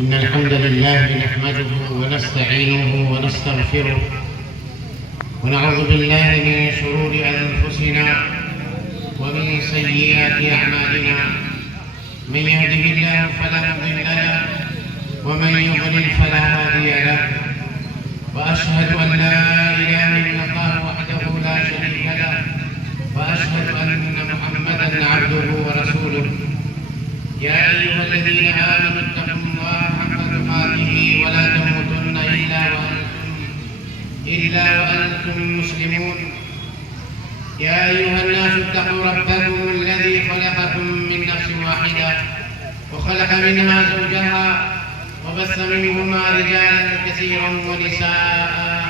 إن الحمد لله نحمده ونستعينه ونستغفره ونعوذ بالله من شرور أنفسنا ومن سيئات أعمالنا. من يهده الله فلا مضل له ومن يضلل فلا هادي له، وأشهد أن لا إله إلا الله وحده لا شريك له، وأشهد أن محمدًا عبده ورسوله. يا أيها الذين آمنوا اتقوا الله حق تقاته ولا تموتن إلا وأنتم مسلمون. يا أيها الناس اتقوا ربكم الذي خلقكم من نفس واحدة وخلق منها زوجها وبث منهما رجالا كثيرا ونساء،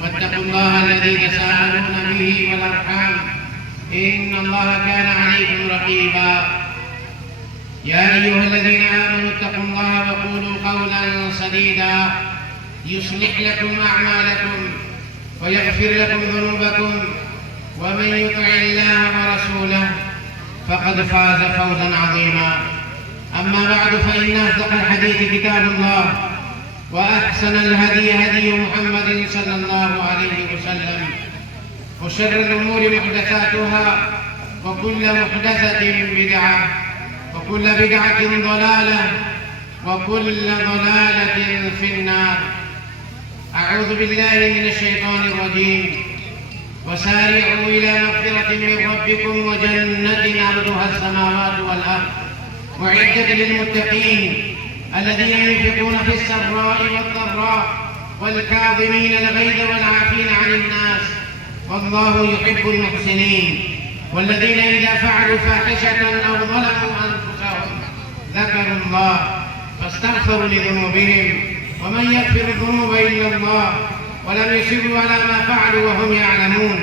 واتقوا الله الذي تساءلون به والأرحام إن الله كان عليكم رقيبا. يا أيها الذين آمنوا اتقوا الله وقولوا قولا سديدا يصلح لكم أعمالكم ويغفر لكم ذنوبكم، ومن يطع الله ورسوله فقد فاز فوزا عظيما. أما بعد، فإن أصدق الحديث كتاب الله، وأحسن الهدي هدي محمد صلى الله عليه وسلم، وشر الأمور محدثاتها، وكل محدثة بدعة، وكل بدعة ضلالة، وكل ضلالة في النار. أعوذ بالله من الشيطان الرجيم. وسارعوا إلى مغفرة من ربكم وجنة عرضها السماوات والأرض أعدت للمتقين الذين ينفقون في السراء والضراء والكاظمين الغيظ والعافين عن الناس والله يحب المحسنين. والذين إذا فعلوا فاحشة أو ظلموا أنفسهم ذكروا الله فاستغفروا لذنوبهم ومن يغفر الذنوب إلا الله ولم يصروا على ما فعلوا وهم يعلمون.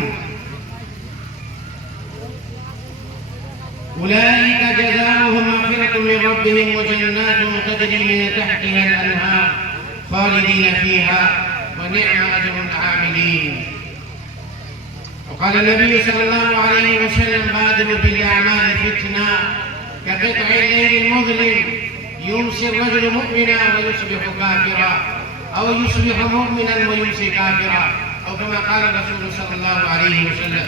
أولئك جزاؤهم مغفرة من ربهم وجنات تجري من تحتها الأنهار خالدين فيها ونعم أجر العاملين. وقال النبي صلى الله عليه وسلم: بادروا بالأعمال فتنة كقطع الليل المظلم، يمسي الرجل مؤمنا ويصبح كافرا، أو يصبح مؤمنا ويمسي كافرا، أو كما قال الرسول صلى الله عليه وسلم.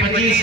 25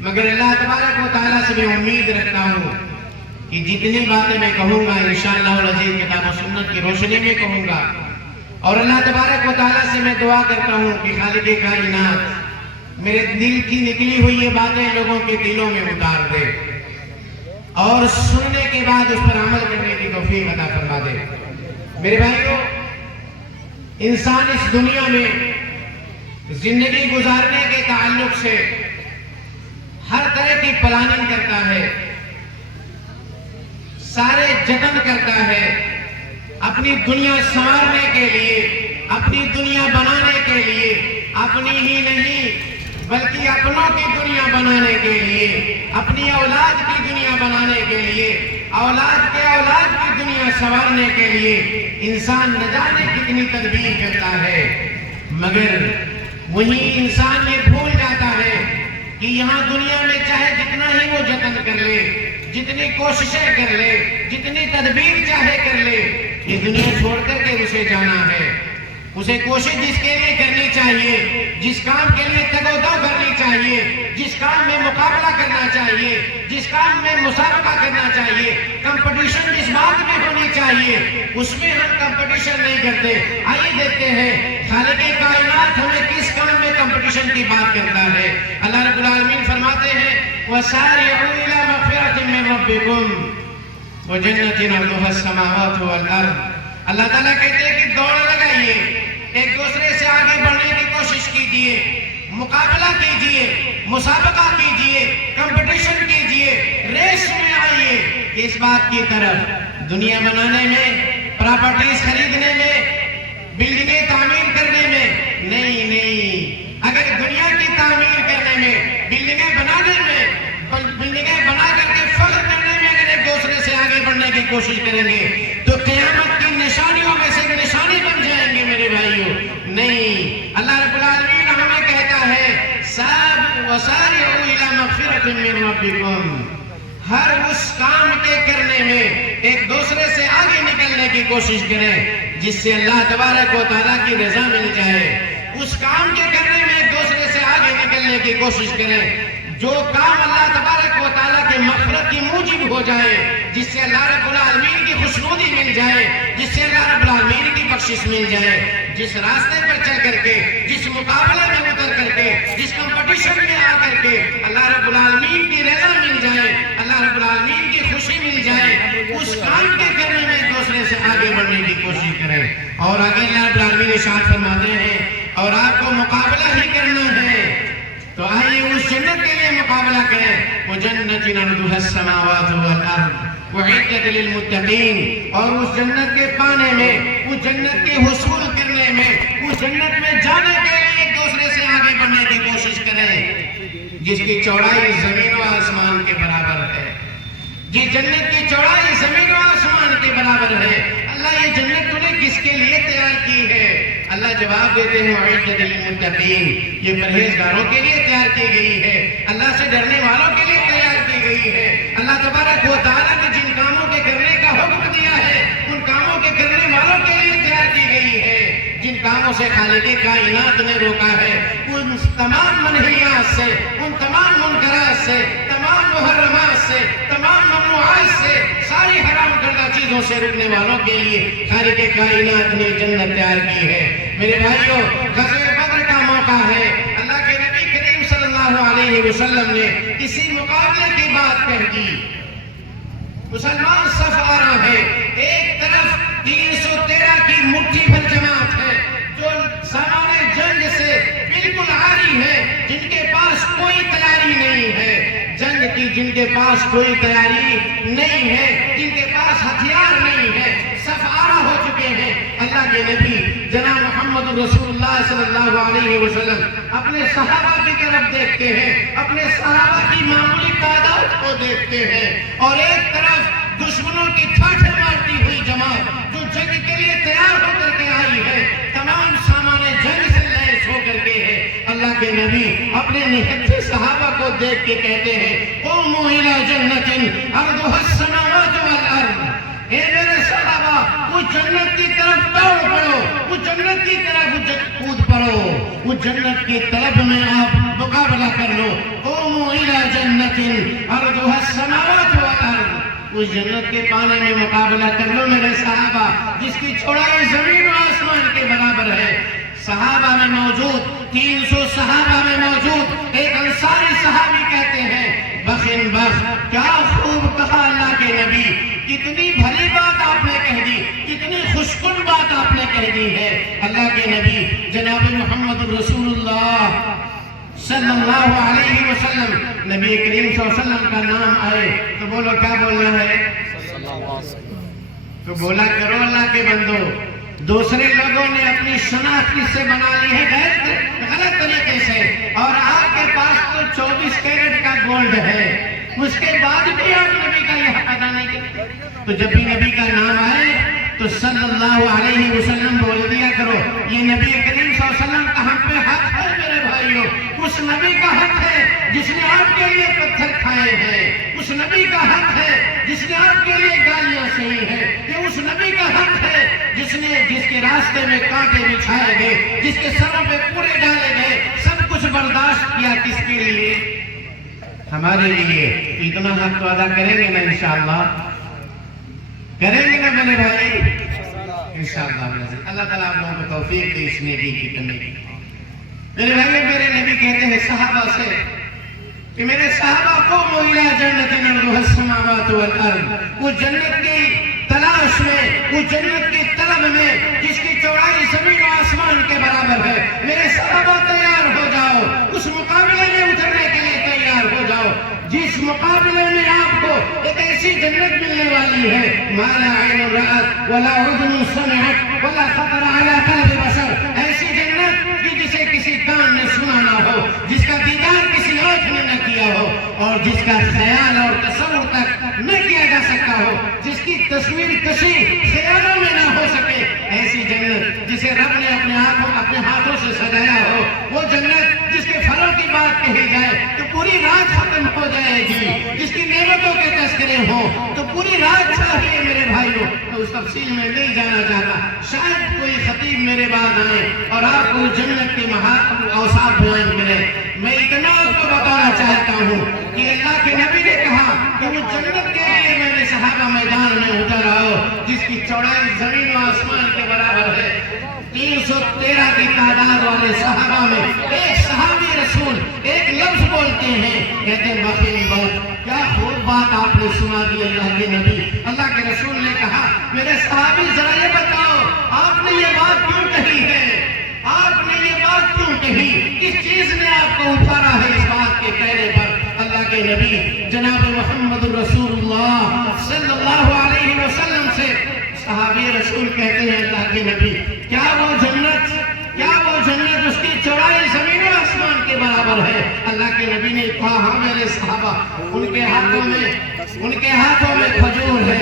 مگر اللہ تبارک و تعالیٰ سے میں امید رکھتا ہوں کہ جتنی باتیں میں کہوں گا انشاءاللہ العزیز کتاب و سنت کی روشنی میں کہوں گا، اور اللہ تبارک و تعالیٰ سے میں دعا کرتا ہوں کہ خالق کائنات میرے دل کی نکلی ہوئی یہ باتیں لوگوں کے دلوں میں اتار دے اور سننے کے بعد اس پر عمل کرنے کی توفیق عطا فرما دے۔ میرے بھائیوں، انسان اس دنیا میں زندگی گزارنے کے تعلق سے ہر طرح کی پلاننگ کرتا ہے، سارے جتن کرتا ہے اپنی دنیا سنوارنے کے لیے، اپنی دنیا بنانے کے لیے، اپنی ہی نہیں بلکہ اپنوں کی دنیا بنانے کے لیے، اپنی اولاد کی دنیا بنانے کے لیے، اولاد کے اولاد کی دنیا سنوارنے کے لیے انسان نہ جانے کتنی تدبیر کرتا ہے، مگر وہی انسان یہ بھول جاتا ہے کہ یہاں دنیا میں چاہے جتنا ہی وہ جتن کر لے، جتنی کوششیں کر لے، جتنی تدبیر چاہے کر لے، یہ دنیا چھوڑ کر کے اسے جانا ہے۔ اسے کوشش جس کے لیے کرنی چاہیے، جس کام کے لیے تگ و دو کرنی چاہیے، جس کام میں مقابلہ کرنا چاہیے، جس کام میں مسابقہ کرنا چاہیے، کمپٹیشن جس بات میں ہونی چاہیے، اس میں ہم کمپٹیشن نہیں کرتے۔ آئیے دیکھتے ہیں خالق کائنات ہمیں کس کام میں کمپٹیشن کی بات کرتا ہے۔ اللہ رب العالمین فرماتے ہیں وَسَارِعُوا إِلَىٰ مَغْفِرَةٍ مِّن رَّبِّكُمْ وَجَنَّةٍ عَرْضُهَا السَّمَاوَاتُ وَالْأَرْضُ۔ اللہ تعالیٰ کہتے ہیں کہ دوڑ لگائیے، ایک دوسرے سے آگے بڑھنے کی کوشش کیجئے، مقابلہ کیجئے، مسابقہ کیجئے، کمپٹیشن کیجئے، ریس میں آئیے اس بات کی طرف، دنیا بنانے میں، پراپرٹیز خریدنے میں، بلڈنگیں تعمیر کرنے میں نہیں۔ اگر دنیا کی تعمیر کرنے میں، بلڈنگیں بنانے میں، بلڈنگیں بنا کر کے فخر کرنے میں اگر ایک دوسرے سے آگے بڑھنے کی کوشش کریں گے تو قیامت کی نشانیوں میں سے ایک نشانی بن جائیں گے میرے بھائیوں۔ نہیں، اللہ رب العالمین ہمیں کہتا ہے وَسَارِعُوا إِلَىٰ مَغْفِرَةٍ مِّن رَّبِّكُمْ، ہر اس کام کے کرنے میں ایک دوسرے سے آگے نکلنے کی کوشش کریں جس سے اللہ تبارک و تعالیٰ کی رضا مل جائے۔ اس کام کے کرنے میں ایک دوسرے سے آگے نکلنے کی کوشش کریں جو کام اللہ تبارک و تعالیٰ کے مغفرت کی موجب ہو جائے، جس سے اللہ رب العالمین کی خوشنودی مل جائے، جس سے اللہ رب العالمین کی بخشش مل جائے۔ جس راستے پر چل کر کے، جس مقابلے میں اتر کر کے، جس کمپٹیشن میں آ کر کے اللہ رب العالمین کی رضا مل جائے، اللہ رب العالمین کی خوشی مل جائے، اس کام کے کرنے میں ایک دوسرے سے آگے بڑھنے کی کوشش کریں۔ اور آگے اللہ رب العالمین ارشاد فرماتے ہیں اور آپ کو مقابلہ ہی کرنا ہے تو آئیے اس جنت کے لیے مقابلہ کریں۔ وَجَنَّةٍ عَرْضُهَا السَّمَاوَاتُ وَالْأَرْضُ وَأُعِدَّتْ لِلْمُتَّقِينَ، اور اس جنت کے پانے میں، اس جنت کے حصول کرنے میں، اس جنت میں جانے کے لیے ایک دوسرے سے آگے بڑھنے کی کوشش کریں جس کی چوڑائی زمین و آسمان کے برابر ہے، جس جنت کی چوڑائی زمین و آسمان کے برابر ہے۔ اللہ یہ جنت تو نے کس کے لیے تیار کی ہے؟ اللہ جواب دیتے ہیں وَأُعِدَّتْ لِلْمُتَّقِينَ، یہ پرہیزگاروں کے لیے تیار کی گئی ہے، اللہ سے ڈرنے والوں کے لیے تیار کی گئی ہے۔ اللہ تبارک و تعالیٰ نے جن کاموں کے کرنے کا حکم دیا ہے ان کاموں کے کرنے والوں کے لیے تیار کی گئی ہے۔ جن کاموں سے خالق کائنات نے روکا ہے ان تمام منہیات سے، ان تمام منکرات سے، تمام محرمات سے، تمام ممنوعات سے، ساری حرام کردہ چیزوں سے رکنے والوں کے لیے خالق کائنات نے جنت تیار کی ہے۔ میرے بھائیوں، غزوہ بدر کا موقع ہے، اللہ کے نبی کریم صلی اللہ علیہ وسلم نے کسی مقابلے کی بات کہہ دی۔ مسلمان صف آ رہا ہے، ایک طرف 313 کی مٹھی بھر جماعت ہے جو سامان جنگ سے بالکل عاری ہے، جن کے پاس کوئی تیاری نہیں ہے جنگ کی، جن کے پاس کوئی تیاری نہیں ہے، جن کے پاس ہتھیار نہیں ہے، صف آرا ہو چکے ہیں۔ اللہ کے نبی جناب محمد رسول اللہ صلی اللہ علیہ وسلم اپنے صحابہ کی طرف دیکھتے ہیں، اپنے صحابہ کی معمولی تعداد کو دیکھتے ہیں، اور ایک طرف دشمنوں کی ٹھاٹھیں مارتی ہوئی جماعت جو جنگ کے لیے تیار ہو کر کے آئی ہے، تمام سامان جنگ سے لیس ہو کر کے ہے۔ اللہ کے نبی اپنے نہتے صحابہ کو دیکھ کے کہتے ہیں قوموا الی جنت عرضها السماوات والارض، اے میرے صحابہ اس جنت کی طرف دوڑ پڑو، اس جنت کی طرف کود پڑو۔ اس جنت کی طلب میں آپ مقابلہ کر لو. قوموا الی جنت ارضها السماوات والارض. اس جنت کے پانے میں مقابلہ کر لو میرے صحابہ جس کی چوڑائی زمین و آسمان کے برابر ہے. صحابہ میں موجود 300 صحابہ میں موجود ایک انصاری صحابی کہتے ہیں بخن بخ کیا خوب کہا اللہ کے نبی, کتنی بھلی بات آپ نے کہہ دی, کتنی خوشکن بات آپ نے کہہ دی ہے. اللہ کے نبی جناب محمد رسول اللہ صلی اللہ علیہ وسلم, نبی کریم صلی اللہ علیہ وسلم کا نام آئے تو بولو کیا بولنا ہے, تو بولا کرو اللہ کے بندو. دوسرے لوگوں نے اپنی شناخت کس سے بنا لی ہے غلط طریقے سے, اور آپ کے پاس تو 24 کیرٹ کا گولڈ ہے, اس کے بعد بھی آپ نبی کا یہ حق ادا نہیں کرتے. تو جب بھی نبی کا نام آئے تو صلی اللہ علیہ وسلم بول دیا کرو. یہ نبی کریم صلی اللہ علیہ وسلم کا ہم پہ حق ہے میرے بھائیوں, اس نبی کا حق ہے جس نے آپ کے لیے پتھر کھائے ہیں, اس نبی کا حق ہے جس نے آپ کے لیے گالیاں سہی ہیں, یہ اس نبی کا حق ہے جس کے راستے میں کانٹے بچھائے گئے, جس کے سروں پہ کوڑے ڈالے گئے, سب کچھ برداشت کیا کس کے لیے, ہمارے لیے. اتنا حق تو ادا کریں گے نا انشاءاللہ, کریں گے نا میرے بھائی انشاءاللہ. اللہ تعالیٰ آپ لوگوں کو توفیق دے اس نیکی کی کرنے کی. میرے بھائی میرے نبی کہتے ہیں صحابہ سے کہ میرے صحابہ قوموا الی جنت ارضها السماوات والارض. وہ جنت کی تلاش میں, وہ جنت کی طلب میں جس کی چوڑائی زمین و آسمان کے برابر ہے. میرے صحابہ تیار ہو جاؤ, اس مقابلے میں اترنے کے لیے تیار ہو جاؤ جس مقابلے میں آپ کو ایک ایسی جنت ملنے والی ہے ما لا عین رأت ولا اذن سمعت ولا خطر علی قلب بشر. ایسی جنت کہ جسے کسی کان نے سنا نہ ہو, جس کا دیدار کسی آنکھ نے نہ کیا ہو, اور جس کا خیال اور تصور تک نہ کیا جا سکتا ہو, جس کی تصویر کشی خیالوں میں نہ ہو سکے. ایسی جنت جسے رب نے اپنے ہاتھوں سے سجایا ہو, وہ جنت جس کے پھلوں کی بات کہی جائے تو پوری رات ختم ہو جائے گی, جس کی نعمتوں کے تذکرے ہوں تو پوری رات چاہیے میرے بھائیوں. تو اس تفصیل میں نہیں جانا چاہتا, شاید کوئی خطیب میرے بعد آئے اور آپ کو جنت کے اوصاف بیان کرے. میں اتنا آپ کو بتانا چاہتا ہوں کہ اللہ کے نبی نے کہا کہ وہ جنت کے لیے میرے صحابہ میدان میں اتر آؤ جس کی چوڑائی زمین و آسمان کے برابر ہے. 313 کی تعداد والے صحابہ میں ایک صحابی رسول ایک لفظ بولتے ہیں, کہتے ہیں بخن بخ کیا خوب بات آپ نے سنا دی اللہ کے نبی. اللہ کے رسول نے کہا میرے صحابی ذرا یہ بتاؤ آپ نے یہ بات کیوں کہی ہے, آپ نے یہ بات کیوں کہی, کس چیز نے آپ کو اتارا ہے اس بات کے کہنے پر. اللہ کے نبی جناب محمد رسول اللہ صلی اللہ علیہ وسلم سے صحابی رسول کہتے ہیں اللہ کے نبی کیا وہ جنت اس کی چوڑائی زمین و آسمان کے برابر ہے. اللہ کے نبی نے کہا ہاں میرے صحابہ, ان کے ہاتھوں میں کھجور ہے,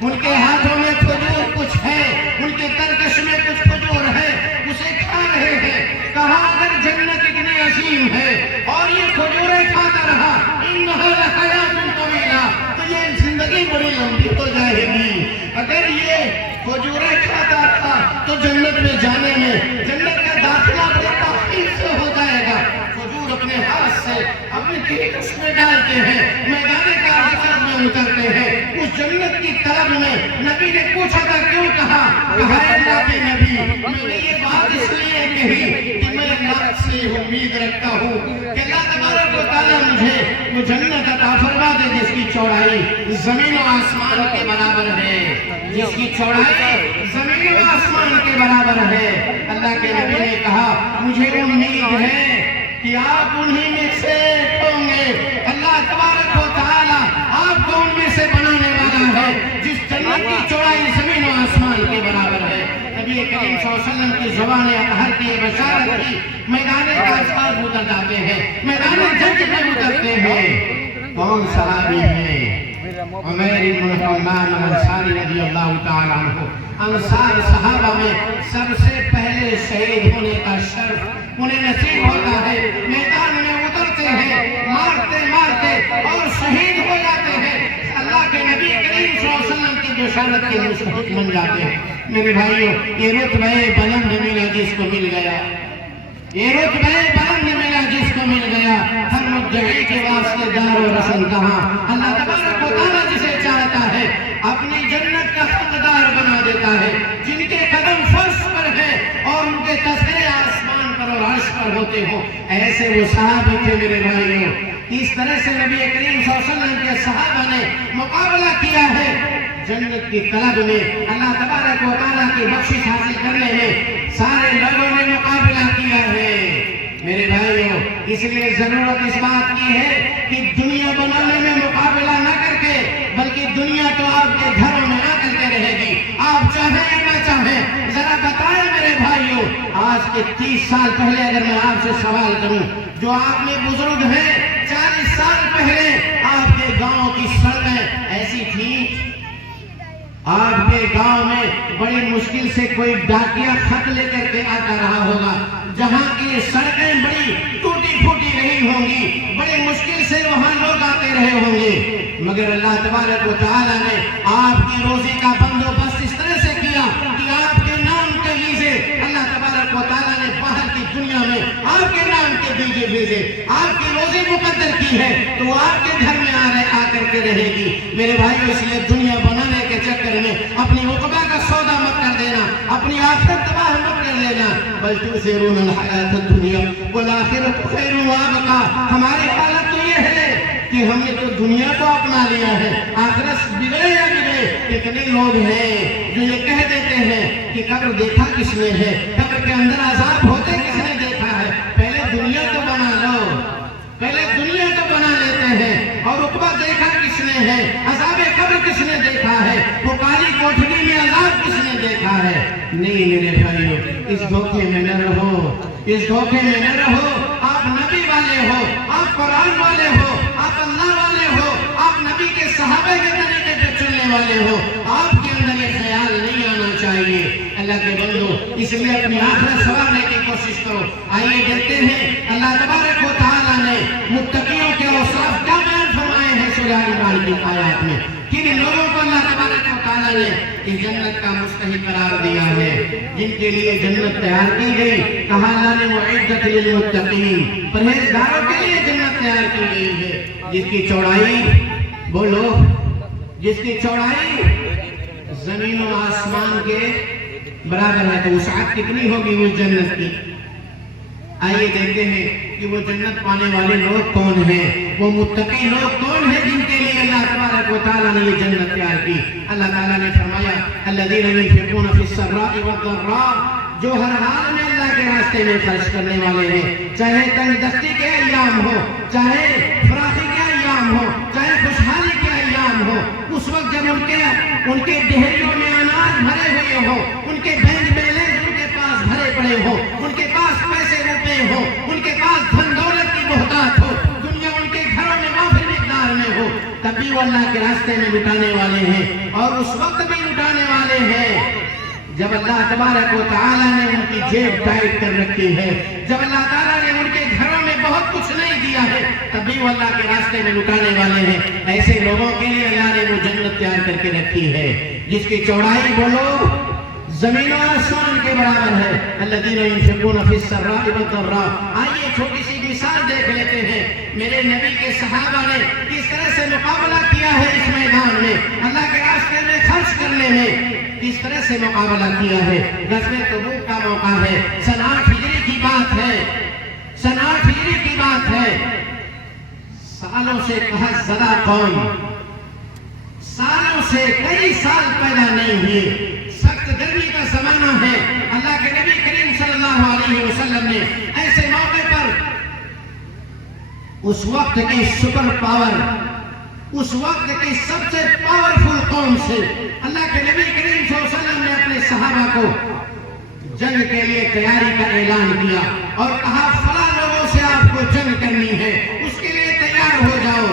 ان کے ہاتھوں میں کھجور کچھ ہے, ان کے ترکش میں کچھ کھجور ہے, اسے کھا رہے ہیں. کہا اگر جنت اتنی عظیم ہے اور یہ کھجوریں کھاتا رہا انہا لحیات طویلہ, تو یہ زندگی بڑی لمبی ہو جائے گی. اگر یہ کھجوریں کھاتا تھا تو جنت میں جانے میں, جنت کا داخلہ بڑے تاخیر سے ہو جائے گا. کھجور اپنے ہاتھ سے اپنے کیش میں ڈالتے ہیں, میدان کارکرد میں اترتے ہیں. اس جنت کی طلب میں نبی نے پوچھا تھا کیوں کہا اللہ کے نبی میں نے یہ بات اس لیے کہی کہ میں اللہ سے امید رکھتا ہوں کہ اللہ تبارک و تعالیٰ مجھے وہ جنت عطا فرما دے جس کی چوڑائی زمین و آسمان کے برابر ہے, جس کی چوڑائی زمین و آسمان کے برابر ہے. اللہ کے نبی نے کہا مجھے امید ہے کہ آپ انہی میں سے ہوں گے. اللہ تبارک و تعالیٰ آپ کو ان میں سے بنانے والا ہے جس جنت کی چوڑائی زمین و آسمان کے برابر ہے. نبی کریم صلی اللہ علیہ وسلم کی زبان اطہر کی بشارت کی میدان کاثار اتر جاتے ہیں, میدان جنگ میں اترتے ہیں. کون صحابی ہیں؟ عمیر بن حمام انصاری رضی اللہ تعالیٰ عنہ. انصار صحابہ میں سب سے پہلے شہید ہونے کا شرف انہیں نصیب ہوتا ہے. میدان میں اترتے ہیں, مارتے اور شہید ہو جاتے ہیں. اللہ کے نبی کریم صلی اللہ علیہ وسلم کی بشارت کے مستحق بن جاتے ہیں. میرے بھائیوں یہ رتبہ بلند ملا جس کو مل گیا, یہ رتبہ بلند ملا جس کو مل گیا، ہر مدعی کے واسطے دار و رسن کہاں۔ اللہ تبارک و تعالیٰ جسے چاہتا ہے اپنی جنت کا حقدار بنا دیتا ہے۔ جن کے قدم فرش پر ہے اور ان کے تذکرے آسمان پر اور عرش پر ہوتے ہوں، ایسے وہ صحابہ تھے میرے بھائیوں۔ اس طرح سے نبی کریم صلی اللہ علیہ وسلم کے صحابہ نے مقابلہ کیا ہے جنت کی طلب میں، اللہ تبارک و تعالیٰ کی بخشش حاصل کرنے میں سارے لوگوں نے مقابلہ کیا ہے میرے بھائیوں۔ اس لیے ضرورت اس بات کی ہے کہ دنیا بنانے میں مقابلہ نہ کر کے، بلکہ دنیا تو آپ کے گھروں میں آ کر کے رہے گی، آپ چاہیں یا نہ چاہیں۔ ذرا بتائیں میرے بھائیوں، آج کے 30 سال پہلے اگر میں آپ سے سوال کروں، جو آپ میں بزرگ ہیں 40 سال پہلے آپ کے گاؤں کی سڑکیں ایسی تھیں؟ آپ کے گاؤں میں بڑی مشکل سے کوئی ڈاکیا خط لے کر کے آتا رہا ہوگا، جہاں کی سڑکیں بڑی ٹوٹی پھوٹی رہی ہوں گی، بڑی مشکل سے وہاں لوگ آتے رہے ہوں گے، مگر اللہ تبارک و تعالیٰ نے آپ کی روزی کا بندوبست اس طرح سے کیا کہ آپ کے نام کے ویزے اللہ تبارک و تعالیٰ نے باہر کی دنیا میں آپ کے نام کے ویزے آپ کی روزی مقدر کی ہے، تو آپ کے گھر میں آ کر کے رہے گی میرے بھائیو۔ اس لیے دنیا بنانے کے چکر میں اپنی عقبہ کا سودا مت کر دینا، اپنی آخرت تباہ مت کر دینا، بل تؤثرون الحیات الدنیا والآخرۃ خیر وابقیٰ۔ ہماری حالت تو یہ ہے کہ ہم نے تو دنیا کو اپنا لیا ہے، آخرت بگڑے یا بگڑے۔ کتنے لوگ ہیں جو یہ کہہ دیتے ہیں کہ قبر دیکھا کس نے ہے، قبر کے اندر عذاب ہوتے کس نے دیکھا ہے؟ پہلے دنیا تو بنا لو، پہلے دنیا تو بنا لیتے ہیں، اور عقبہ دیکھا کس نے ہے، عذاب قبر کس نے دیکھا ہے، وہ کالی کوٹھری میں عذاب کس نے دیکھا ہے؟ نہیں میرے بھائیو، اس دھوکے میں نہ رہو، اس دھوکے میں نہ رہو۔ آپ نبی والے ہو، آپ قرآن والے ہو، آپ اللہ والے ہو، آپ نبی کے صحابہ کے طریقے پہ چلنے والے ہو، آپ کے اندر یہ خیال نہیں آنا چاہیے اللہ کے بندو۔ اس لیے اپنی آخرت سنوارنے کی کوشش کرو۔ آئیے دیکھتے ہیں اللہ تبارک و تعالیٰ نے متقیوں کے اوصاف کیا بیان فرمائے ہیں سورہ عمران کی آیات میں۔ کن لوگوں کو اللہ تبارک و تعالیٰ نے اس جنت کا مستحق قرار دیا ہے، جن کے لیے جنت تیار کی گئی؟ کہا اللہ نے وَأُعِدَّتْ لِلْمُتَّقِينَ، پرہیزگاروں کے لیے جنت تیار کی گئی ہے، جس کی چوڑائی بولو، جس کی چوڑائی زمین و آسمان کے برابر ہے، تو وسعت کتنی ہوگی اس جنت کی؟ آئیے دیکھتے ہیں کہ وہ جنت پانے والے لوگ کون ہیں، وہ متقی لوگ کون ہیں جن کے لیے اللہ تبارک و تعالیٰ نے یہ جنت تیار کی۔ اللہ تعالیٰ نے فرمایا الذین ينفقون فی السراء والضراء، جو ہر حال میں اللہ کے راستے میں خرچ کرنے والے ہیں، چاہے تنگ دستی کے ایام ہو، چاہے فراخی کے ایام ہو، چاہے خوشحالی کے ایام ہو، اس وقت جب ان کے ڈہریوں میں اناج بھرے ہوئے ہو، ان کے بینک بیلنس ان کے پاس بھرے پڑے ہو، ان کے پاس پیسے روپے ہو، ان کے پاس دھن دولت کی بہتات ہو، دنیا ان کے گھروں میں وافر مقدار میں ہو، تب بھی وہ اللہ کے راستے میں لٹانے والے ہیں، اور اس وقت بھی لٹانے والے ہیں جب اللہ تبارک و تعالیٰ نے ان کی جیب ٹائٹ کر رکھی ہے، جب اللہ تعالیٰ نے ان کے گھروں میں بہت کچھ نہیں دیا ہے، تب بھی وہ اللہ کے راستے میں لٹانے والے ہیں۔ ایسے لوگوں کے لیے اللہ نے وہ جنت تیار کر کے رکھی ہے جس کی چوڑائی بولو زمین و آسمان کے برابر ہے۔ الذین ينفقون فی السراء والضراء۔ آئیے چھوٹی سی مثال دیکھ لیتے ہیں، میرے نبی کے صحابہ نے کس طرح سے مقابلہ کیا ہے اس میدان میں، اللہ کے راستے میں خرچ کرنے میں کس طرح سے مقابلہ کیا ہے۔ غزوہ تبوک کا موقع ہے، سن 8 ہجری کی بات ہے، سن 8 ہجری کی بات ہے۔ سالوں سے قحط زدہ قوم، سالوں سے کئی سال پیدا نہیں ہوئے، سخت گرمی کا زمانہ ہے۔ اللہ کے نبی کریم صلی اللہ علیہ وسلم نے ایسے موقع پر اس وقت کی سپر پاور، اس وقت کی سب سے پاورفل قوم سے اللہ کے نبی کریم صلی اللہ علیہ وسلم نے اپنے صحابہ کو جنگ کے لیے تیاری کا اعلان کیا اور کہا فلاں لوگوں سے آپ کو جنگ کرنی ہے، اس کے لیے تیار ہو جاؤ۔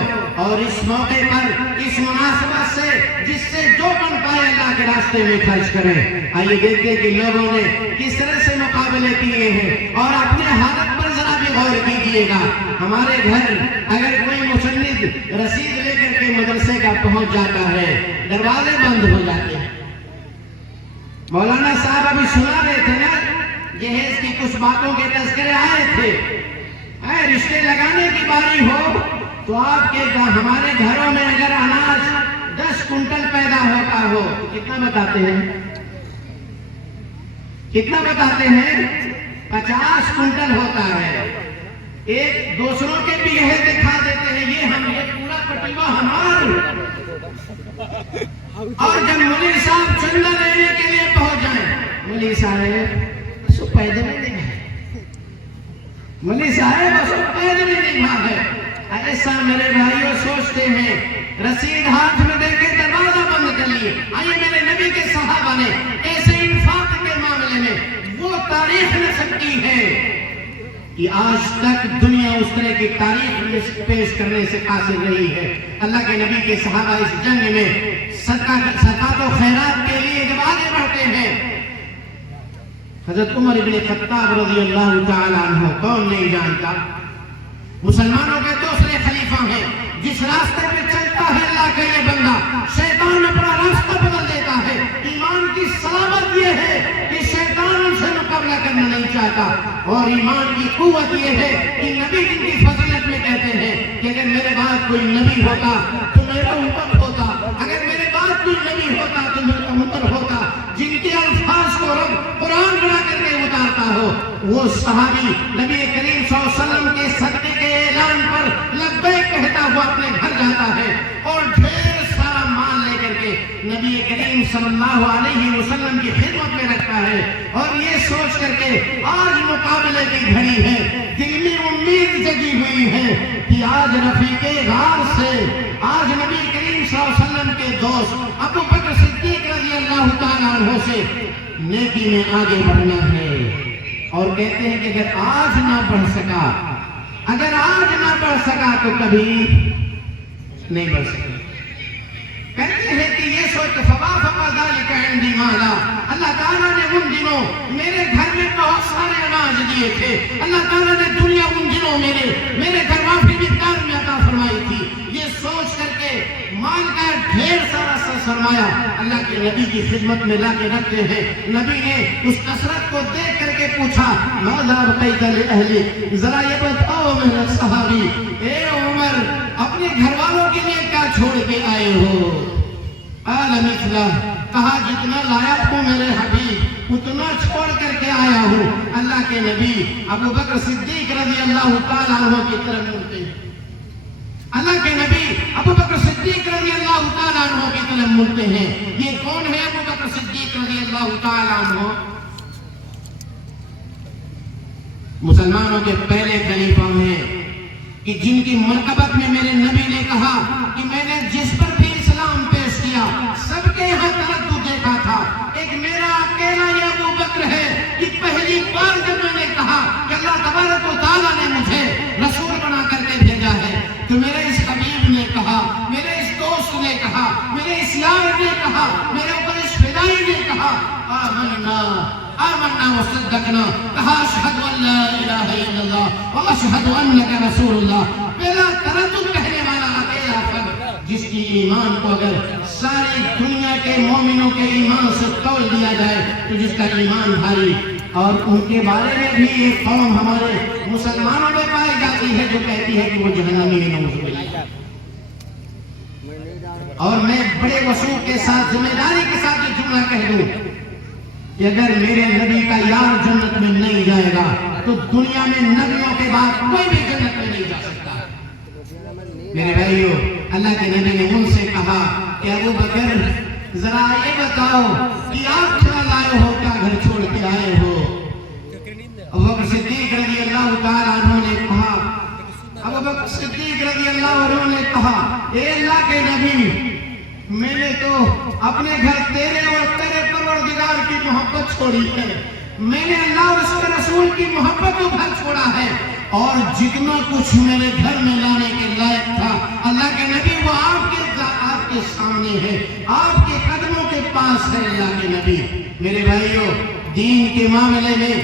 اور اس موقع پر اس مناسبت سے جس سے جو بن پائے اللہ کے راستے میں خرچ کریں۔ آئیے دیکھیں کہ لوگوں نے کس طرح سے مقابلے کیے ہیں، اور اپنے حالت پر ذرا بھی غور کیجیے گا۔ ہمارے گھر اگر کوئی مسند رسید لے کر کے مدرسے کا پہنچ جاتا ہے، دروازے بند ہو جاتے ہیں۔ مولانا صاحب ابھی سنا رہے تھے نا، جہیز کی کچھ باتوں کے تذکرے آئے تھے. رشتے لگانے کی باری ہو تو آپ کے ہمارے گھروں میں اگر اناج 10 کنٹل پیدا ہوتا ہو تو کتنا بتاتے ہیں؟ کتنا بتاتے ہیں؟ 50 کنٹل ہوتا ہے. ایک دوسروں کے بھی یہ دکھا دیتے ہیں یہ پورا پٹیوا ہمارا. اور جب مولوی صاحب چندہ لینے کے لیے پہنچ جائیں, مولوی صاحب سو پیدل نہیں ہے, مولوی صاحب سو پیدل نہیں ہے. ایسا میرے بھائیوں سوچتے ہیں. رسید ہاتھ میں دے کے دروازہ بند کر لیے. آئیے میرے نبی کے صحابہ نے ایسے انفاق کے معاملے میں وہ تاریخ نقل کی ہے کہ آج تک دنیا اس طرح کی تاریخ پیش کرنے سے قاصر رہی ہے. اللہ کے نبی کے صحابہ اس جنگ میں صدقات و خیرات کے لیے جب آگے بڑھتے ہیں. حضرت عمر ابن خطاب رضی اللہ تعالی عنہ, کون نہیں جانتا, مسلمانوں کے دوسرے خلیفہ ہیں. جس راستے پہ چلتا ہے اللہ کا یہ بندہ, شیطان اپنا راستہ بدل دیتا ہے. ایمان کی سلامت یہ ہے کہ شیطان ان سے مقابلہ کرنا نہیں چاہتا, اور ایمان کی قوت یہ ہے کہ نبی جن کی فضیلت میں کہتے ہیں کہ اگر میرے بعد کوئی نبی ہوتا تو میرا اوپر ہوتا, اگر میرے بعد کوئی نبی ہوتا تو میرا اوپر ہوتا. جن کے الفاظ کو رب قرآن بنا کر کے اتارتا ہو وہ صحابی نبی کریم صلی اللہ علیہ وسلم کے صدقے کے اعلان پر لبیک کہتا ہوا اپنے گھر جاتا ہے اور ڈھیر سارا مال لے کر کے نبی کریم صلی اللہ علیہ وسلم کی خدمت میں رکھتا ہے. اور یہ سوچ کر کے آج مقابلے کی گھڑی ہے, دل میں امید جگی ہوئی ہے کہ آج رفیق غار سے, آج نبی کریم صلی اللہ علیہ وسلم کے دوست ابو بکر صدیق رضی اللہ تعالیٰ عنہ سے نیکی میں آگے بڑھنا ہے. اور کہتے ہیں کہ اگر آج نہ بڑھ سکا, اگر آج نہ بڑھ سکا تو کبھی نہیں بڑھ سکا. کہتے ہیں کہ یہ سوچ فَوَافَقَ ذَلِكَ عِنْدِي مَالًا, اللہ تعالیٰ نے ان دنوں میرے گھر میں بہت سارے اناج دیے تھے. اللہ تعالیٰ نے دنیا ان دنوں میرے گھر واپسی مقدار میں عطا فرمائی تھی. یہ سوچ کر کے مال کا ڈھیر سارا سرمایہ اللہ کے نبی کی خدمت میں لا کے رکھتے ہیں. نبی نے اس کثرت کو دیکھ کر کے پوچھا ماذا بقیت لأہلک, ذرا یہ بتاؤ میرے صحابی, اے عمر اپنے گھر والوں کے لیے کیا چھوڑ کے آئے ہو؟ قال مثلہ, کہا جتنا لایا ہوں میرے حبیب اتنا چھوڑ کر کے آیا ہوں. اللہ کے نبی ابو بکر صدیق رضی اللہ تعالیٰ عنہ کی طرف مڑتے ہیں. اللہ کے نبی ابو بکر صدیق رضی اللہ تعالیٰ عنہ کی طرف مڑتے ہیں. یہ کون ہے ابو بکر صدیق رضی اللہ تعالیٰ عنہ؟ مسلمانوں کے پہلے خلیفہ ہیں کہ جن کی مرکبت میں میرے نبی نے کہا کہ میں نے جس پر بھی اسلام پیش کیا سب کے یہاں تردد دیکھا تھا, ایک میرا اکیلا یہ ابو بکر ہے کہ پہلی بار جب میں نے کہا کہ اللہ تبارک و تعالیٰ نے مجھے رسول بنا کر کے بھیجا ہے تو میرے اس حبیب نے کہا, میرے اس دوست نے کہا, میرے اس یار نے کہا, میرے اوپر اس فدائی نے کہا آمنا وصدقنا, کہا اشہد ان لا الہ الا اللہ و اشہد انک رسول اللہ. بلا تردد کہنے والا اکیلا فرد جس کی ایمان کو اگر ساری دنیا کے مومنوں کے ایمان سے تول دیا جائے تو جس کا ایمان بھاری. اور ان کے بارے میں بھی ایک قوم ہمارے مسلمانوں میں پائی جاتی ہے جو کہتی ہے کہ وہ جہنمی ہے. اور میں بڑے وثوق کے ساتھ ذمہ داری کے ساتھ یہ جملہ کہہ دوں کہ اگر میرے نبی کا یار جنت میں نہیں جائے گا تو دنیا میں نبیوں کے بعد کوئی بھی جنت میں نہیں جا سکتا. میرے بھائیو, اللہ کے نبی نے ان سے کہا کہ ابو بکر ذرا یہ بتاؤ کہ آپ کیا لائے ہو, کیا گھر چھوڑ کے آئے ہو؟ ابو بکر صدیق رضی اللہ تعالیٰ عنہ نے کہا, ابو بکر صدیق رضی اللہ عنہ نے کہا اے اللہ کے نبی, میں نے تو اپنے گھر تیرے اور تیرے پروردگار کی محبت چھوڑی ہے, میں نے اللہ اور اس کے رسول کی محبت کو گھر چھوڑا ہے, اور جتنا کچھ میرے گھر میں لانے کے لائق تھا اللہ کے نبی وہ آپ کے سامنے ہے, آپ کے قدموں کے پاس ہے. اللہ کے نبی میرے بھائیوں, دین کے معاملے میں,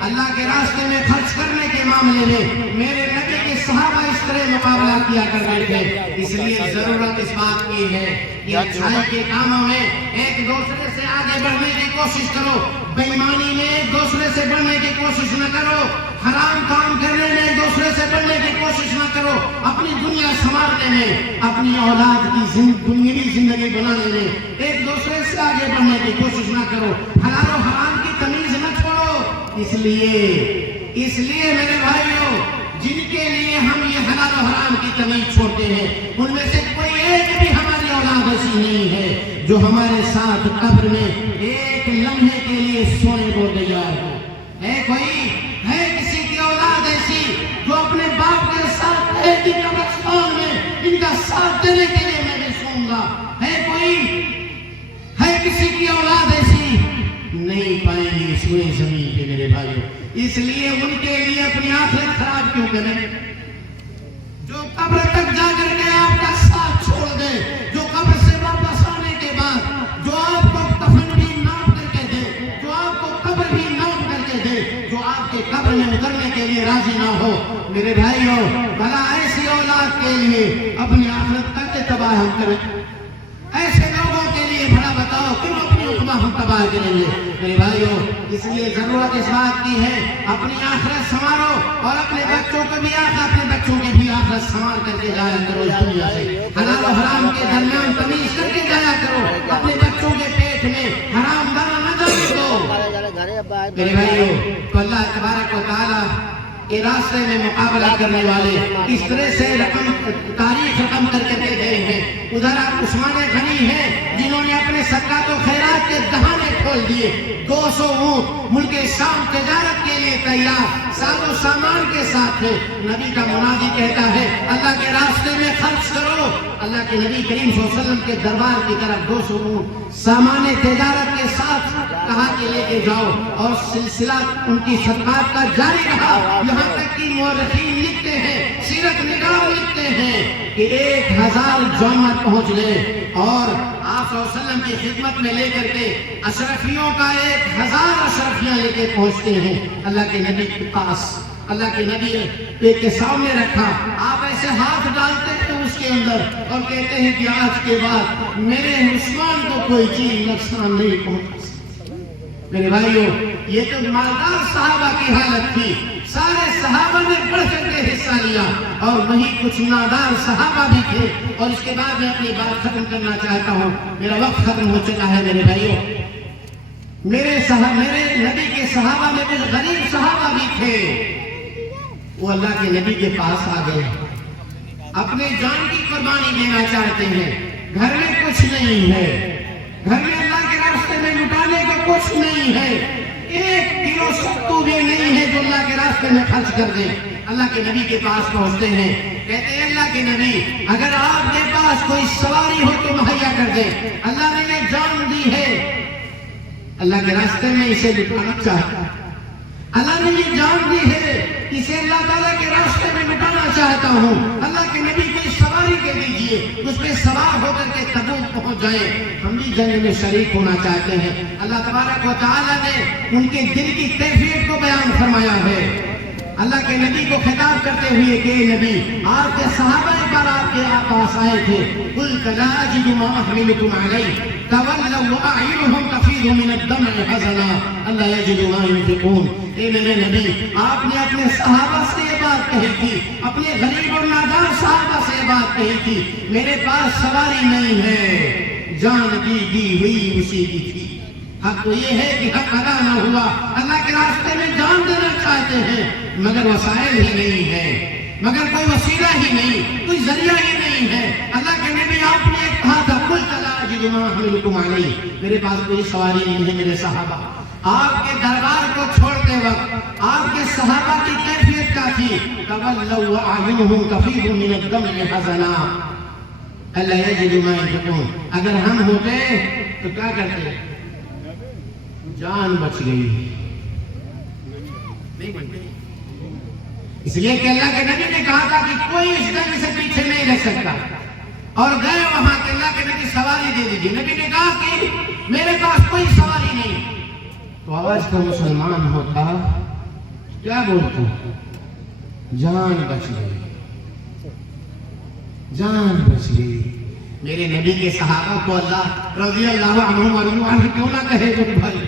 اللہ کے راستے میں خرچ کرنے کے معاملے میں میرے نبی کے صحابہ اس طرح مقابلہ کیا کرتے تھے. اس لیے ضرورت اس بات کی ہے کہ اچھائی کے کاموں میں ایک دوسرے سے آگے بڑھنے کی کوشش کرو. بے ایمانی میں ایک دوسرے سے بڑھنے کی کوشش نہ کرو. حرام کام کرنے میں ایک دوسرے سے بڑھنے کی کوشش نہ کرو. اپنی دنیا سنوارنے میں، اپنی اولاد کی دنیاوی زندگی بنانے میں ایک دوسرے سے آگے بڑھنے کی کوشش نہ کرو. حلال و حرام کی تمیز نہ چھوڑو. اس لیے میرے بھائیوں، جن کے لیے ہم یہ حلال و حرام کی تمیز چھوڑتے ہیں، ان میں سے کوئی ایک بھی ہماری اولاد ایسی نہیں ہے جو ہمارے ساتھ قبر میں ایک لمحے کے لیے سونے کو تیار ہو. ہے کسی کی اولاد ایسی جو اپنے باپ کے ساتھ ایک ہی قبرستان میں ان کا ساتھ دینے کے لیے میں بھی سوں گا؟ ہے کسی کی اولاد ایسی؟ نہیں پائیں گے اس پوری زمین پہ میرے بھائیوں. اس لیے ان کے لیے اپنی آخرت خراب کیوں کریں؟ جو قبر تک جا کر کے آپ کا ساتھ چھوڑ دے، جو قبر سے واپس آنے کے بعد جو آپ کو کفن بھی ناپ کر کے دے، جو آپ کو قبر بھی ناپ کر کے دے، جو آپ کے قبر میں اترنے کے لیے راضی نہ ہو، میرے بھائیوں، بھلا ایسی اولاد کے لیے اپنی آخرت تک تباہ ہم کریں؟ ایسے لوگوں کے لیے بھلا بتاؤ کیوں اپنی عقبہ ہم تباہ کریں گے؟ میرے بھائیوں، اس لیے ضرورت اس بات کی ہے اپنی آخرت سنوارو اور اپنے بچوں کی بھی آخرت سنوار کر کے جایا کرو. اس دنیا سے حلال و حرام کے درمیان تمیز کر کے جایا کرو. اپنے بچوں کے پیٹ میں حرام دانا نہ جانے دو. میرے بھائیوں، تو اللہ تبارک و تعالیٰ کے راستے میں مقابلہ کرنے والے اس طرح سے تاریخ رقم کر کے دے رہے ہیں. ادھر آپ عثمان غنی ہیں جنہوں نے اپنے صدقات و خیرات کے دہانے کھول دیے. 200 اونٹ ملک شام تجارت کے لیے تیار، ساز و سامان کے ساتھ ہے. نبی کا منادی کہتا ہے اللہ کے راستے میں خرچ کرو. اللہ کے نبی کریم صلی اللہ علیہ وسلم کے دربار کی طرف 200 اونٹ سامان تجارت کے ساتھ کہا کہ لے کے جاؤ، اور سلسلہ ان کی صدقات کا جاری رہا. یہاں تک کہ مورخین لکھتے ہیں، سیرت نگار لکھتے ہیں کہ 1000 جوہر پہنچ گئے اور آپ صلی اللہ علیہ وسلم کی خدمت میں لے کر کے اشرفیوں کا 1000 اشرفیاں لے کے پہنچتے ہیں اللہ کے نبی کے پاس. اللہ کے نبی کے سامنے رکھا. آپ ایسے ہاتھ ڈالتے ہیں اس کے اندر اور کہتے ہیں کہ آج کے بعد میرے عثمان کو کوئی چیز نقصان نہیں پہنچا. میرے بھائیوں، یہ تو مالدار صحابہ کی حالت تھی. سارے صحابہ نے بڑھ کر کے حصہ لیا اور وہی کچھ نادار صحابہ بھی تھے. اور اس کے بعد میں اپنی بات ختم کرنا چاہتا ہوں، میرا وقت ختم ہو چکا ہے. میرے بھائیوں، میرے نبی کے صحابہ میں کچھ غریب صحابہ بھی تھے. وہ اللہ کے نبی کے پاس آ گئے، اپنے جان کی قربانی دینا چاہتے ہیں. گھر میں کچھ نہیں ہے، گھر میں اللہ کے راستے میں لٹانے کا کچھ نہیں ہے. 1 کلو ستو بھی نہیں ہے جو اللہ کے راستے میں خرچ کر دیں. اللہ کے نبی کے پاس پہنچتے ہیں، کہتے ہیں اللہ کے نبی اگر آپ کے پاس کوئی سواری ہو تو مہیا کر دیں. اللہ نے یہ جان دی ہے، اللہ کے راستے میں اسے لٹانا چاہتا ہے. اللہ نے یہ جان دی ہے، اسے اللہ تعالیٰ کے راستے میں لٹانا چاہتا ہوں. اللہ کے نبی کو سواری دے دیجئے، اس پہ سوار ہو کر کے تبوک پہنچ جائیں. ہم بھی جنگ میں شریک ہونا چاہتے ہیں. اللہ تبارک و تعالیٰ نے ان کے دل کی کیفیت کو بیان فرمایا ہے. اللہ کے نبی کو خطاب کرتے ہوئے کہ نبی، آپ کے صحابہ پر آپ کے پاس آئے تھے. قُلْ لَا أَجِدُ مَا أَحْمِلُكُمْ عَلَيْهِ تَوَلَّوْا وَأَعْيُنُهُمْ تَفِيضُ مِنَ الدَّمْعِ حَزَنًا أَلَّا يَجِدُوا مَا يُنْفِقُونَ. اے میرے نبی، آپ نے اپنے صحابہ سے یہ بات کہی تھی، اپنے غریب اور نادار صحابہ سے یہ بات کہی تھی میرے پاس سواری نہیں ہے، جان دی ہوئی اسی کی تھی. حق تو یہ ہے کہ حق ادا نہ ہوا. اللہ کے راستے میں جان دینا چاہتے ہیں مگر وسائل ہی نہیں ہے، مگر کوئی وسیلہ ہی نہیں، کوئی ذریعہ ہی نہیں ہے. اللہ کے نبی آپ نے کہا تھا قُلْ لَا أَجِدُ مَا أَحْمِلُكُمْ عَلَيْهِ، میرے پاس کوئی سواری نہیں ہے. میرے صحابہ آپ کے دربار کو چھوڑتے وقت آپ کے صحابہ کی کیفیت کیا تھی؟ تَوَلَّوْا وَأَعْيُنُهُمْ تَفِيضُ مِنَ الدَّمْعِ حَزَنًا أَلَّا يَجِدُوا مَا يُنْفِقُونَ. اگر ہم ہوتے تو کیا کرتے؟ جان بچ گئی. اس لیے کہ اللہ کے نبی نے کہا تھا کہ کوئی اس جنگ سے پیچھے نہیں رہ سکتا، اور گئے وہاں کہ اللہ کے نبی سواری دے دیجیے. نبی نے کہا کہ میرے پاس کوئی سواری نہیں. تو آج کا مسلمان ہوتا کیا بولتا؟ جان بچ گئی. جان بچ گئی. میرے نبی کے صحابہ کو اللہ رضی اللہ عنہم ورضوان کیوں نہ کہے جو بھائی.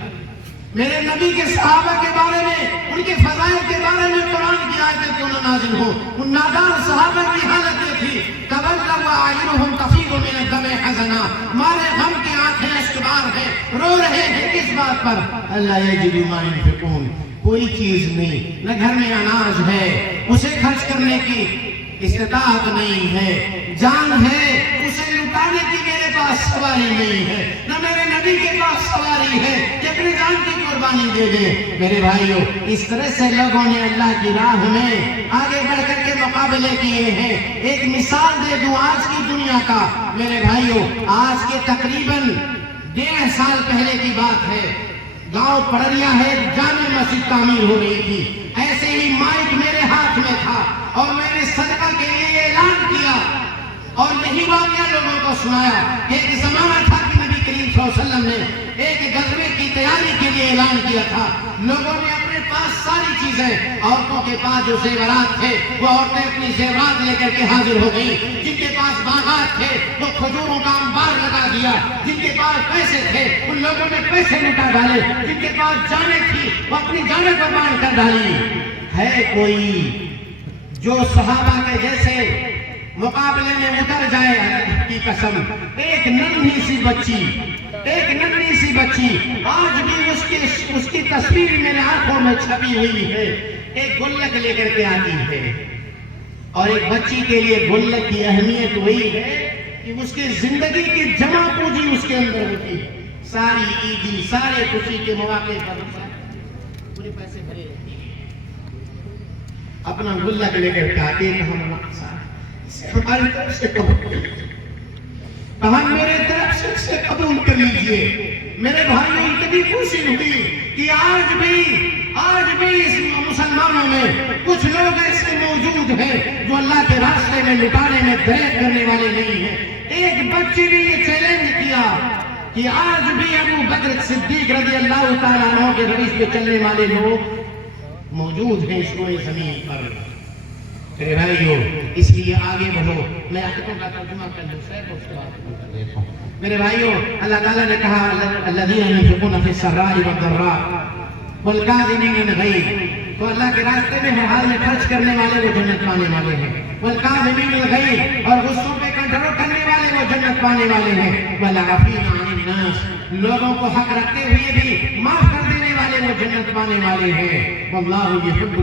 میرے نبی کے صحابہ کے بارے میں، ان کے فضائل کے بارے میں قرآن کی آیتیں کیوں نہ نازل ہو. ان نادان صحابہ کی حالت یہ تھی، تولوا اعینہم تفیض من الدمع حزنا، مارے غم کی آنکھیں اشکبار ہیں، رو رہے ہیں کس بات پر؟ اللہ یجدوا ما ينفقون. کوئی چیز نہیں، نہ گھر میں اناج ہے، اسے خرچ کرنے کی استطاعت نہیں ہے. جان ہے، اسے لٹانے کی میرے پاس سواری نہیں ہے، نہ میرے نبی کے پاس سواری ہے کہ اپنی جان کی قربانی دے دے. میرے بھائیو، اس طرح سے لوگوں نے اللہ کی راہ میں آگے بڑھ کر کے مقابلے کیے ہیں. ایک مثال دے دوں آج کی دنیا کا. میرے بھائیو، آج کے تقریباً 1.5 سال پہلے کی بات ہے. گاؤں پڑریا ہے، جامع مسجد تعمیر ہو رہی تھی. ایسے ہی مائک میرے ہاتھ میں تھا اور میں نے صدقہ کے لیے اعلان کیا اور یہی واقعہ لوگوں کو سنایا. ایک زمانہ تھا کہ نبی کریم صلی اللہ علیہ وسلم نے ایک غزوے کی تیاری کے لیے اعلان کیا تھا. لوگوں نے اپنے پاس ساری چیزیں، عورتوں کے پاس جو زیورات تھے وہ عورتیں اپنی زیورات لے کر کے حاضر ہو گئی. جن کے پاس باغات تھے وہ کھجوروں کا انبار لگا دیا. جن کے پاس پیسے تھے ان لوگوں نے پیسے لٹا ڈالے. جن کے پاس جانیں تھی وہ اپنی جانیں قربان کر ڈالی. ہے کوئی جو صحابہ کے جیسے مقابلے میں اتر جائے؟ اللہ کی قسم، ایک ننھی سی بچی آج بھی اس کی تصویر میرے آنکھوں میں چھپی ہوئی ہے. ایک گلک لے کر کے آتی ہے اور ایک بچی کے لیے گلک کی اہمیت وہی ہے کہ اس کی زندگی کی جمع پوجی اس کے اندر ہوتی ہے. ساری عیدی، سارے خوشی کے مواقع پر پورے پیسے بھرے رہتے ہیں. اپنا گلک لے کر کے آتے ہیں. ہماری طرف سے کہاں میرے طرف سے قبول کر لیجئے. میرے بھائیوں، اتنی خوشی ہوئی کہ آج بھی اس مسلمانوں میں کچھ لوگ ایسے موجود ہیں جو اللہ کے راستے میں لٹانے میں دریغ کرنے والے نہیں ہیں. ایک بچی نے یہ چیلنج کیا کہ آج بھی ابو بکر صدیق رضی اللہ تعالیٰ عنہ کے روش پہ چلنے والے لوگ موجود ہیں اس روئے زمین پر. میرے بھائیو، اس لیے آگے بڑھو. میں آیتوں کا ترجمہ کر دوں شاید اس کے بعد کر دیتا ہوں. میرے بھائیو، اللہ تعالیٰ نے کہا الذین ينفقون فی السراء والضراء والکاظمین الغیظ. تو اللہ کے راستے میں ہر حال میں خرچ کرنے والے وہ جنت پانے والے ہیں. والکاظمین الغیظ، اور غصوں پہ کنٹرول کرنے والے وہ جنت پانے والے ہیں. والعافین عن الناس، لوگوں کو حق رکھتے ہوئے بھی معاف کر دینے والے وہ جنت پانے والے ہیں. واللہ یحب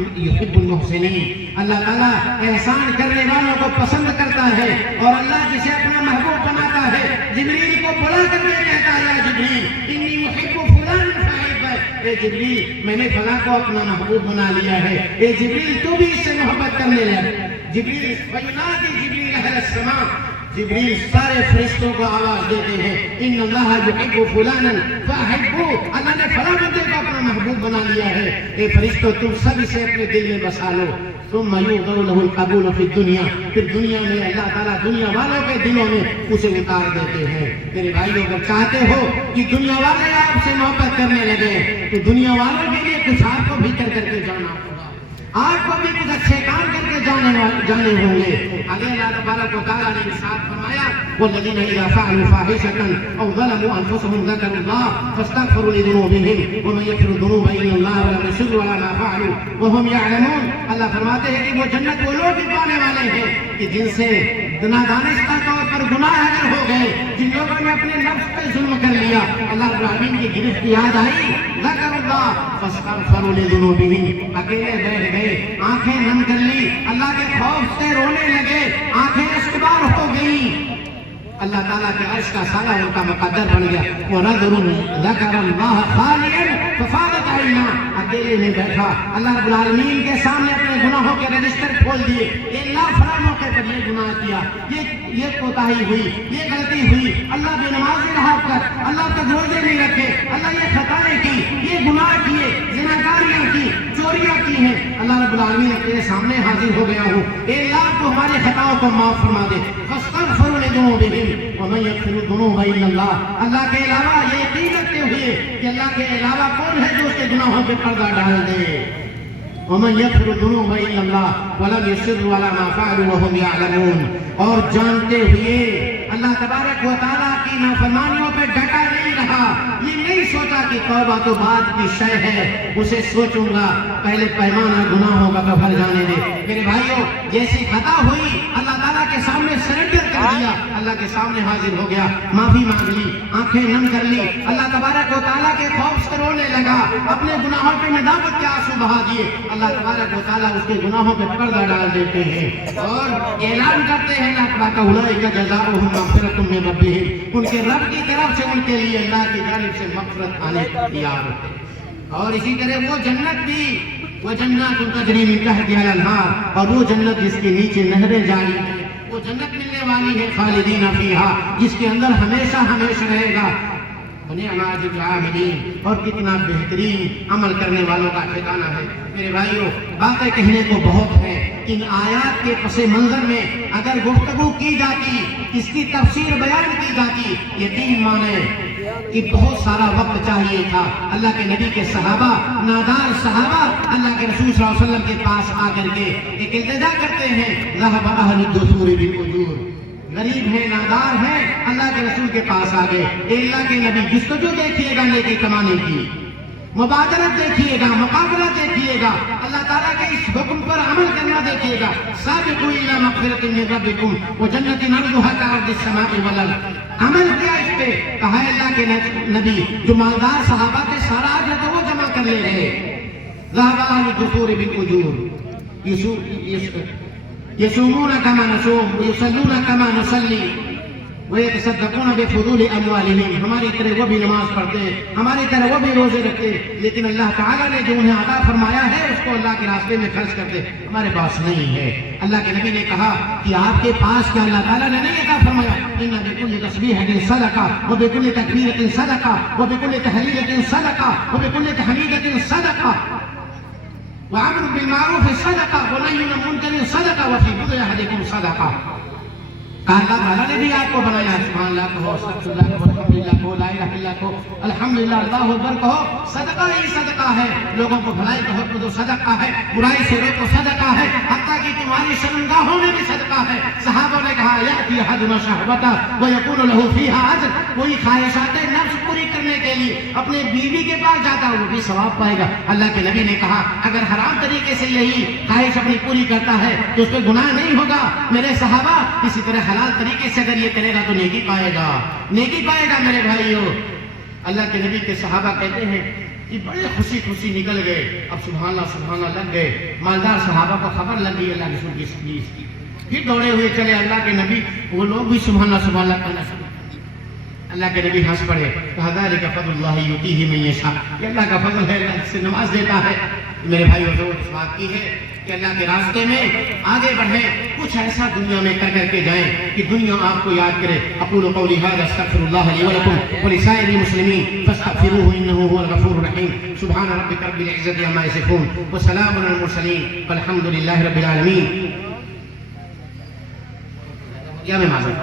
المحسنین، اللہ تعالیٰ احسان کرنے والوں کو پسند کرتا ہے. اور اللہ جسے اپنا محبوب بناتا ہے جبریل کو بلا کر کے کہتا ہے یا جبریل انی محب فلان فاحب. اے جبریل، میں نے فلاں کو اپنا محبوب بنا لیا ہے. اے جبریل، تو بھی اس سے محبت کرنے لگ. جبریل فینادی جبریل اہل السماء، جبریل سارے فرشتوں کو آواز دیتے ہیں ان اللہ یحب فلانا فاحبہ. اللہ نے فلاں بندے کو اپنا محبوب بنا لیا ہے. اے فرشتوں، تم سب اسے اپنے دل میں بسا لو. ثم یوضع له القبول فی الدنیا، پھر دنیا میں اللہ تعالیٰ دنیا والوں کے دلوں میں اسے اتار دیتے ہیں. میرے بھائیوں، اگر چاہتے ہو کہ دنیا والے آپ سے محبت کرنے لگے تو دنیا والوں کے لیے کچھ آپ کو بھی کر کے جانا ہوگا. آپ کو بھی کچھ اچھے کام کر کے جانے ہوں گے. آگے اللہ تبارک و تعالیٰ نے ارشاد فرمایا والذین اذا فعلوا فاحشة او ظلموا انفسهم ذکروا اللہ فاستغفروا لذنوبهم ومن یغفر الذنوب الا اللہ ولم یصروا على ما فعلوا وهم يعلمون. اللہ فرماتے ہیں کہ وہ جنت وہ لوگ بھی پانے والے ہیں کہ جن سے نادانستہ طور پر گناہ اگر ہو گئے، جن لوگوں نے اپنے نفس پہ ظلم کر لیا، اللہ رب العالمین کی گرفت یاد آئی، ذکر اللہ فاستغفروا لذنوبهم، اکیلے بیٹھ گئے، آنکھیں نم کر لی، اللہ کے خوف سے رونے لگے، آنکھیں اشکبار ہو گئی. اللہ تعالیٰ کے عرش کا سایہ ان کا مقدر بن گیا. وَنَظْرٌ ذَكَرَ اللَّهَ خَالِيًا فَفَاضَتْ عَيْنَاهُ، اکیلے میں بیٹھا، اللہ رب العالمین کے سامنے اپنے گناہوں کے رجسٹر کھول دیے. اللہ فلاں موقع پر یہ گناہ کیا، یہ کوتاہی ہوئی، یہ غلطی ہوئی، اللہ بے نمازی رہا کر، اللہ تک روزے نہیں رکھے، اللہ یہ خطائیں کی، یہ گناہ کیے، زناکاریاں کی، چوریاں کی ہیں. اللہ رب العالمین تیرے سامنے حاضر ہو گیا ہوں، اے اللہ تو ہمارے خطاؤں کو معاف فرما دے. فاستغفروا لذنوبهم ومن یغفر الذنوب الا اللہ، اللہ کے علاوہ یہ یقین رکھتے ہوئے کہ اللہ کے علاوہ کون ہے جو اس کے گناہوں پہ پردہ ڈال دے. ومن یغفر الذنوب الا اللہ ولم یصروا علی ما فعلوا وهم یعلمون، اور جانتے ہوئے اللہ تبارک و تعالیٰ کی نافرمانیوں پہ ڈٹا نہیں رہا، یہ نہیں سوچا کہ توبہ تو بعد کی شے ہے، اسے سوچوں گا پہلے پیمانہ گناہوں کا بھر جانے دے۔ میرے بھائیوں، جیسی خطا ہوئی اللہ تعالیٰ کے سامنے سرنڈر کر دیا، اللہ کے سامنے حاضر ہو گیا، معافی مانگ لی، آنکھیں نم کر لی، اللہ تبارک و تعالیٰ کے خوف سے رونے لگا، اپنے گناہوں پہ ندامت کے آنسو بہا دیے، اللہ تبارک و تعالیٰ اس کے گناہوں پہ پردہ ڈال دیتے ہیں اور اعلان کرتے ہیں لا تبارک اولئک جزاؤہم مغفرۃ من ربہم، ان کے رب کی طرف سے ان کے لیے اللہ کی جانب سے مغفرت آنے تیار ہوتے ہیں۔ اور اسی طرح وہ جنت بھی، وہ جنات تجری من تحتہا الانہار، اور وہ جنت جس کے نیچے نہریں جاری ہیں، وہ جنت ملنے والی ہے خالدین فیہا، جس کے اندر ہمیشہ ہمیشہ رہے گا۔ نعم اجر العاملین، اور کتنا بہترین عمل کرنے والوں کا ٹھکانہ ہے۔ میرے بھائیوں، باتیں کہنے کو بہت ہیں، ان آیات کے پس منظر میں اگر گفتگو کی جاتی، اس کی تفسیر بیان کی جاتی، یقین مانے کہ بہت سارا وقت چاہیے تھا۔ اللہ کے نبی کے صحابہ، نادار صحابہ، اللہ کے رسول صلی اللہ علیہ وسلم کے پاس آ کر کے ایک التجا کرتے ہیں، ذهب اہل الدثور بالاجور، غریب ہیں، نادار ہیں، اللہ کے رسول کے پاس آ گئے، اے اللہ کے نبی جستجو دیکھیے گا نیکی کمانے کی، مبادرت دیکھیے گا، مقابلہ دیکھیے گا، اللہ تعالیٰ کے اس حکم پر عمل کرنا دیکھیے گا، سابقوا الی مغفرۃ من ربکم وجنۃ عرضها کعرض السماء والارض، عمل کیا اس پہ؟ کہا ہے اللہ کے نبی جو مالدار صحابہ کے سارا اجر تو وہ جمع کر لے رہے، ذهب اهل الدثور بالاجور یصومون کما نصوم ویصلون کما نصلی ویتصدقون بفضول اموالہم، ہماری طرح وہ بھی نماز پڑھتے ہیں، ہماری طرح وہ بھی روزے رکھتے ہیں، لیکن اللہ تعالیٰ نے جو انہیں عطا فرمایا ہے اس کو اللہ کے راستے میں خرچ کرتے، ہمارے پاس نہیں ہے۔ اللہ کے نبی نے کہا کہ آپ کے پاس کیا اللہ تعالیٰ نے نہیں عطا فرمایا؟ ان بکل تسبیحۃ صدقہ وبکل تکبیرۃ صدقہ وبکل تہلیلۃ صدقہ وبکل تحمیدۃ صدقہ وعمر بالمعروف صدقہ ونہی عن المنکر صدقہ وفی بضع احدکم صدقہ۔ کہا اللہ تعالیٰ نے بھی آپ کو بنایا، سبحان اللہ کہو، استغفر اللہ کہو، الحمدللہ کہو، لا الہ الا اللہ کہو، الحمدللہ، اللہ اکبر کہو، صدقہ ہی صدقہ ہے، لوگوں کو بھلائی کا حکم دو صدقہ ہے، برائی سے روکو صدقہ ہے، حتیٰ کہ تمہاری شرمگاہوں میں بھی صدقہ ہے۔ صحابہ نے کہا یأتی احدنا شہوتہ ویکون لہ فیہا اجر، کوئی خواہشات نفس پوری کرنے کے لیے اپنے بیوی کے پاس جاتا ہے وہ بھی ثواب پائے گا۔ اللہ کے نبی نے کہا اگر حرام طریقے سے یہی خواہش اپنی پوری کرتا ہے تو اس پہ گناہ نہیں ہوگا۔ میرے صحابہ، اسی طرح حلال طریقے سے اگر یہ کرے گا تو نیکی پائے گا، نیکی پائے گا۔ میرے بھائیوں، اللہ کے نبی کے صحابہ کہتے ہیں کہ بڑے خوشی خوشی نکل گئے، اب سبحان اللہ لگ گئے، مالدار صحابہ کو خبر لگ گئی اللہ کے رسول کی حدیث کی، پھر دوڑے ہوئے چلے اللہ کے نبی، وہ لوگ بھی سبحان اللہ کہنا شروع۔ اللہ کے نبی ہنس پڑے، کہا ذالک فضل اللہ یؤتیہ من یشاء، یہ اللہ کا فضل ہے، اللہ سے نواز دیتا ہے۔ میرے بھائیوں، ضرور اس بات کی ہے کہ اللہ کے راستے میں آگے بڑھیں، کچھ ایسا دنیا میں کر کے جائیں کہ دنیا آپ کو یاد کرے۔ اقول قولی ھذا استغفر اللہ لی ولکم ولسائر المسلمین فاستغفروہ انہ هو الغفور الرحیم۔ سبحان ربک رب العزۃ عما یصفون وسلام علی المرسلین والحمد للہ رب العالمین۔ یا میں معذرت